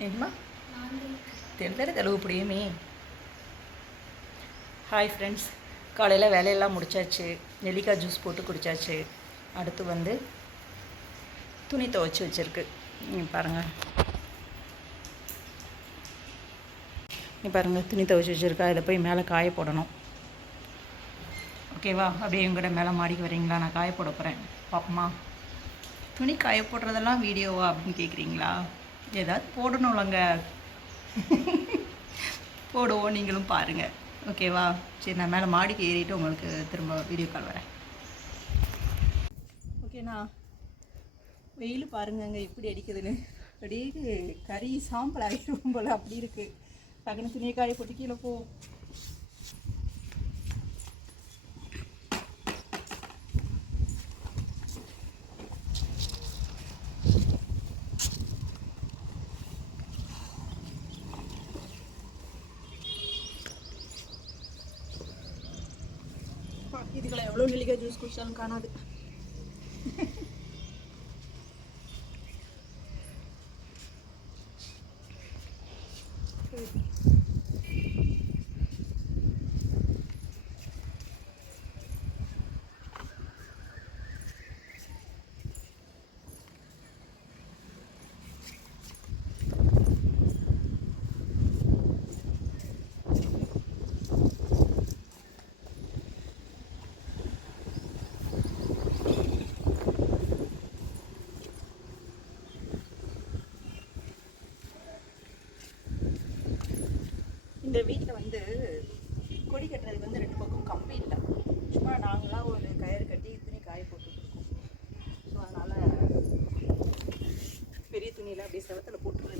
ఏంటమ్మా తిడతారు Telugu புரியுமே hi friends காலையில் வேலையெல்லாம் முடிச்சாச்சு நெல்லிக்காய் ஜூஸ் போட்டு குடித்தாச்சு அடுத்து வந்து துணி துவைச்சி வச்சுருக்கு நீ பாருங்கள் நீ பாருங்கள் துணி துவைச்சி வச்சுருக்கா இதை போய் மேலே காய போடணும் ஓகேவா அப்படியே எங்கூட மேலே மாடிக்கு வரீங்களா நான் காய போட போகிறேன் பாப்பமா துணி காய போடுறதெல்லாம் வீடியோவா அப்படின்னு கேட்குறீங்களா ஏதாவது போடணும்லங்க போடுவோம் நீங்களும் பாருங்கள் ஓகேவா சரி நான் மேலே மாடிக்கு ஏறிட்டு உங்களுக்கு திரும்ப வீடியோ கால் வரேன். ஓகேண்ணா வெயில் பாருங்கங்க எப்படி அடிக்குதுன்னு. அப்படியே கறி சாம்பல் ஆகிடும் போல் அப்படி இருக்குது டக்குனு துணியை காய போட்டு கீழே போ. இதுகளை எவ்வளோ நெல்லிக்காய் ஜூஸ் குடிச்சாலும் இந்த வீட்டில் வந்து கொடி கட்டுறதுக்கு வந்து ரெண்டு பக்கம் கம்பி இல்லை. சும்மா நாங்களாம் ஒரு கயிறு கட்டி துணி காய போட்டுருக்கோம் ஸோ அதனால் பெரிய துணியில் அப்படியே செவத்தில் போட்டுருது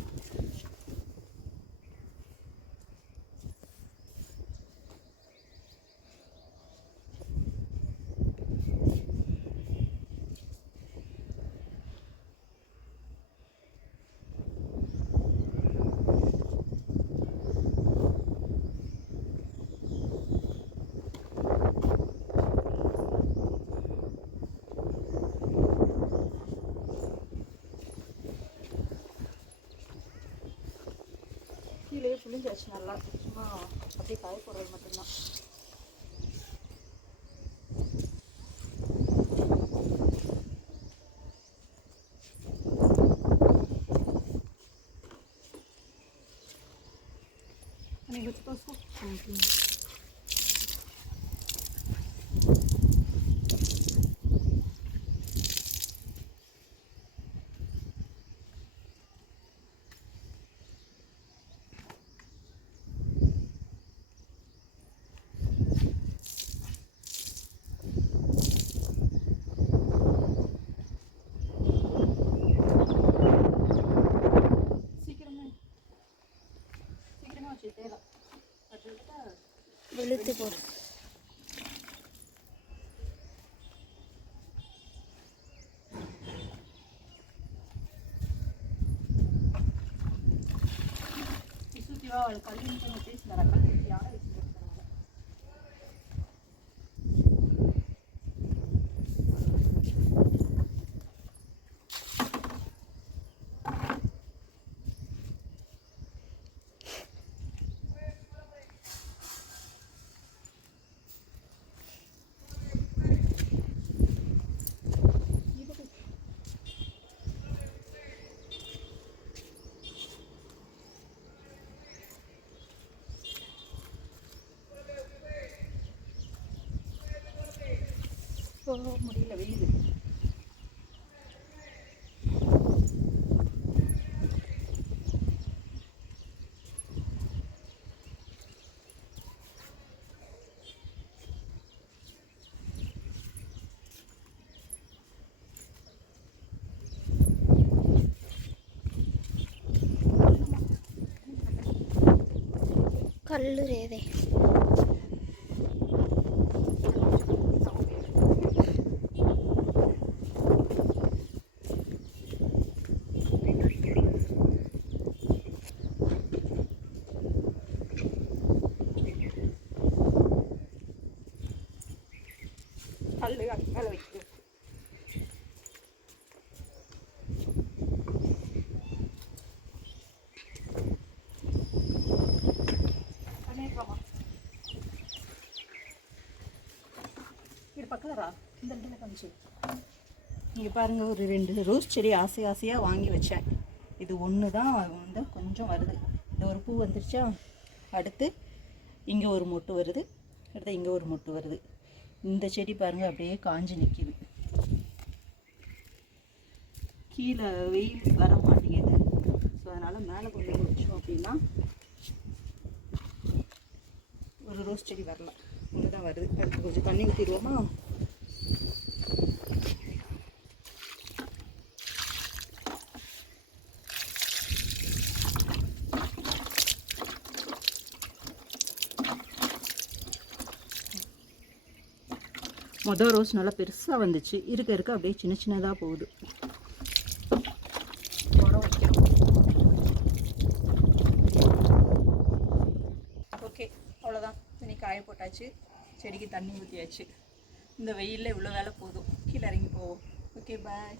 கீழே புளிஞ்சாச்சு நல்லா சும்மா அப்படியே காய போடுறது மட்டும்தான். Ani, hoď to வெளுத்து போடு சுத்தி வா கல்வி கொஞ்சம் கல்வி போக முடியல வெளியில் கல்லு ரேதை கல் அது மேலே வைக்கணும் பக்கலரா இந்த இடத்துல கமிச்சு இங்கே பாருங்கள் ஒரு ரெண்டு ரோஸ் செடி ஆசை ஆசையாக வாங்கி வச்சேன் இது ஒன்று தான் வந்து கொஞ்சம் வருது இந்த ஒரு பூ வந்துருச்சா அடுத்து இங்கே ஒரு மொட்டு வருது அடுத்து இங்கே ஒரு மொட்டு வருது இந்த செடி பாருங்கள் அப்படியே காஞ்சி நிற்கிது கீழே வெயில் வர மாட்டேங்குது. ஸோ அதனால் மேலே கொண்டு போய் வச்சோம் அப்படின்னா ஒரு ரோஸ் செடி வரலாம் இங்கே தான் வருது. அதுக்கு கொஞ்சம் தண்ணி ஊற்றிடுவோமா மொதல் ரோஸ் நல்லா பெருசாக வந்துச்சு. இருக்க இருக்க அப்படியே சின்ன சின்னதாக போகுது. ஓகே அவ்வளோதான் துணி காய போட்டாச்சு. செடிக்கு தண்ணி ஊற்றியாச்சு இந்த வெயிலில் இவ்வளோ வேலை போதும். கீழே இறங்கி போவோம். Okay bye